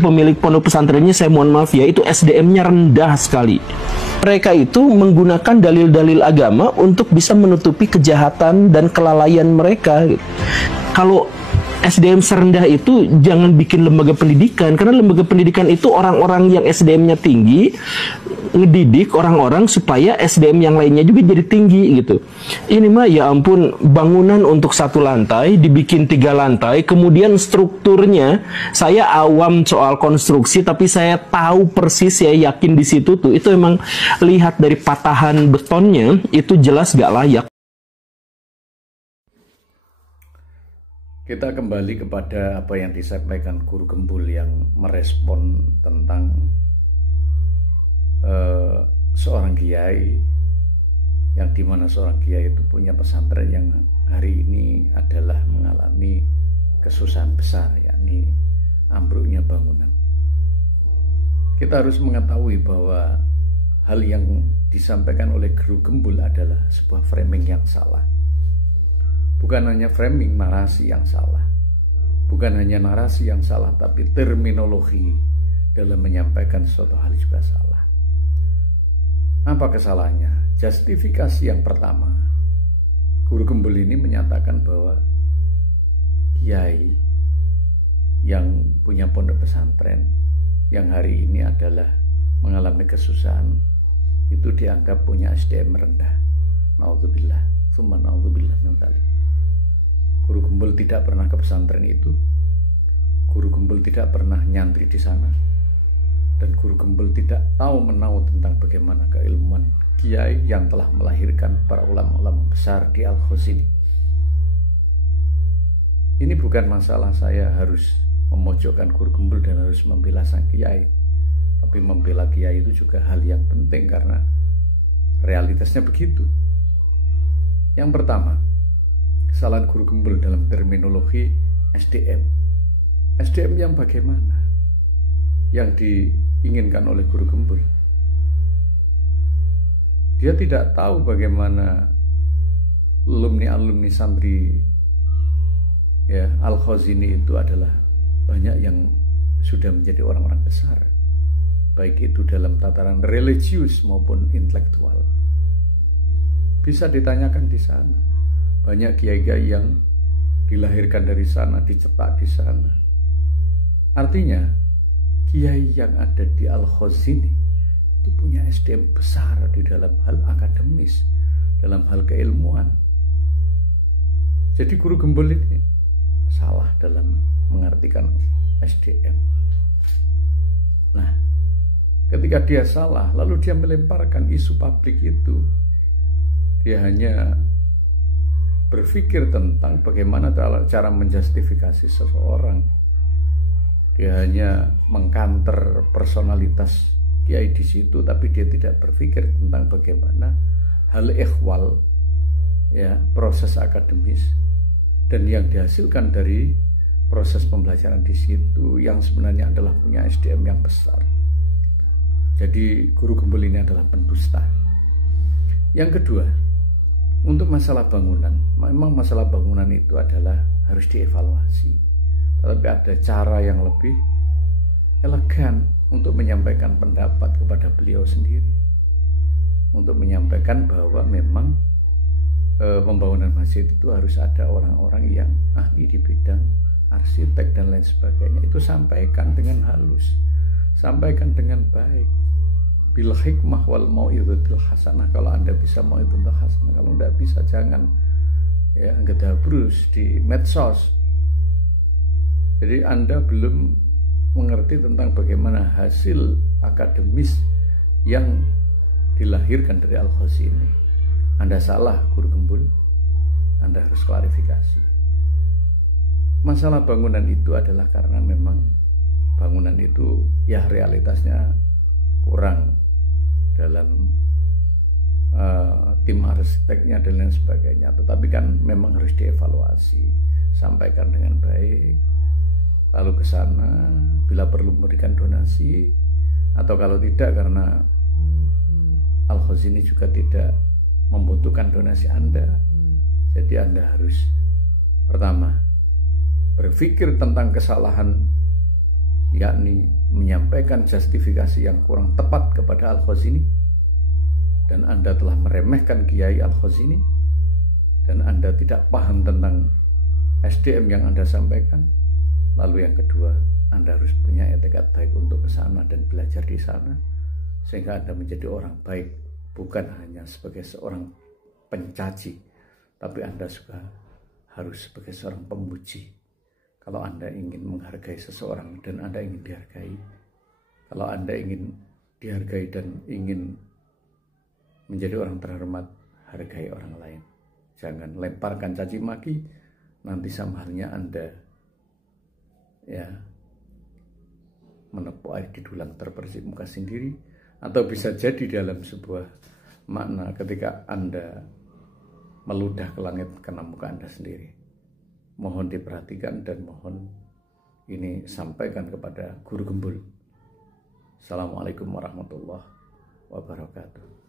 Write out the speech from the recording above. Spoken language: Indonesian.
pemilik pondok pesantrennya, saya mohon maaf ya, itu SDM-nya rendah sekali. Mereka itu menggunakan dalil-dalil agama untuk bisa menutupi kejahatan dan kelalaian mereka. Kalau SDM serendah itu jangan bikin lembaga pendidikan, karena lembaga pendidikan itu orang-orang yang SDM-nya tinggi ngedidik orang-orang supaya SDM yang lainnya juga jadi tinggi gitu. Ini mah ya ampun, bangunan untuk 1 lantai dibikin 3 lantai, kemudian strukturnya, saya awam soal konstruksi tapi saya tahu persis, saya yakin di situ tuh itu emang lihat dari patahan betonnya itu jelas gak layak. Kita kembali kepada apa yang disampaikan Guru Gembul yang merespon tentang seorang kiai, yang dimana seorang kiai itu punya pesantren yang hari ini adalah mengalami kesusahan besar, yakni ambruknya bangunan. Kita harus mengetahui bahwa hal yang disampaikan oleh Guru Gembul adalah sebuah framing yang salah. Bukan hanya framing narasi yang salah, bukan hanya narasi yang salah, tapi terminologi dalam menyampaikan suatu hal juga salah. Apa kesalahannya? Justifikasi yang pertama, Guru Gembul ini menyatakan bahwa kiai yang punya pondok pesantren yang hari ini adalah mengalami kesusahan itu dianggap punya SDM rendah. Naudzubillah, summa naudzubillah min dzalik. Guru Gembul tidak pernah ke pesantren itu. Guru Gembul tidak pernah nyantri di sana. Dan Guru Gembul tidak tahu menahu tentang bagaimana keilmuan kiai yang telah melahirkan para ulama-ulama besar di Al-Khazini. Ini bukan masalah saya harus memojokkan Guru Gembul dan harus membela sang kiai. Tapi membela kiai itu juga hal yang penting karena realitasnya begitu. Yang pertama, kesalahan Guru Gembul dalam terminologi SDM. SDM yang bagaimana? Yang diinginkan oleh Guru Gembul. Dia tidak tahu bagaimana alumni santri ya Al-Khazini itu adalah banyak yang sudah menjadi orang-orang besar, baik itu dalam tataran religius maupun intelektual. Bisa ditanyakan di sana. Banyak kiai-kiai yang dilahirkan dari sana, dicetak di sana. Artinya, kiai yang ada di Al-Khazini itu punya SDM besar di dalam hal akademis, dalam hal keilmuan. Jadi Guru Gembul ini salah dalam mengartikan SDM. Nah, ketika dia salah, lalu dia melemparkan isu publik itu, dia hanya berpikir tentang bagaimana cara menjustifikasi seseorang. Dia hanya mengkanter personalitas kiai di situ, tapi dia tidak berpikir tentang bagaimana hal ikhwal, ya, proses akademis dan yang dihasilkan dari proses pembelajaran di situ yang sebenarnya adalah punya SDM yang besar. Jadi Guru Gembul ini adalah pendusta. Yang kedua, untuk masalah bangunan, memang masalah bangunan itu adalah harus dievaluasi. Tetapi ada cara yang lebih elegan untuk menyampaikan pendapat kepada beliau sendiri. Untuk menyampaikan bahwa memang pembangunan masjid itu harus ada orang-orang yang ahli di bidang arsitek dan lain sebagainya. Itu sampaikan dengan halus, sampaikan dengan baik. Bil hikmah wal mau'izatil hasanah. Kalau Anda bisa mau'izatil hasanah, kalau tidak bisa jangan ya gedabrus di medsos. Jadi Anda belum mengerti tentang bagaimana hasil akademis yang dilahirkan dari Al-Khazini. Anda salah, Guru Gembul. Anda harus klarifikasi. Masalah bangunan itu adalah karena memang bangunan itu ya realitasnya kurang dalam tim arsiteknya dan lain sebagainya. Tetapi kan memang harus dievaluasi, sampaikan dengan baik, lalu ke sana bila perlu memberikan donasi, atau kalau tidak karena Al-Khazini juga tidak membutuhkan donasi Anda, jadi Anda harus pertama berpikir tentang kesalahan yakni menyampaikan justifikasi yang kurang tepat kepada Al-Khazini, dan Anda telah meremehkan Kiai Al-Khazini, dan Anda tidak paham tentang SDM yang Anda sampaikan. Lalu yang kedua, Anda harus punya etikat baik untuk ke sana dan belajar di sana, sehingga Anda menjadi orang baik, bukan hanya sebagai seorang pencaci, tapi Anda juga harus sebagai seorang pemuji. Kalau Anda ingin menghargai seseorang dan Anda ingin dihargai, kalau Anda ingin dihargai dan ingin menjadi orang terhormat, hargai orang lain. Jangan lemparkan caci maki, nanti sama halnya Anda menepuk air di dulang terbersih muka sendiri, atau bisa jadi dalam sebuah makna ketika Anda meludah ke langit kena muka Anda sendiri. Mohon diperhatikan dan mohon ini sampaikan kepada guru gembul. Assalamualaikum warahmatullahi wabarakatuh.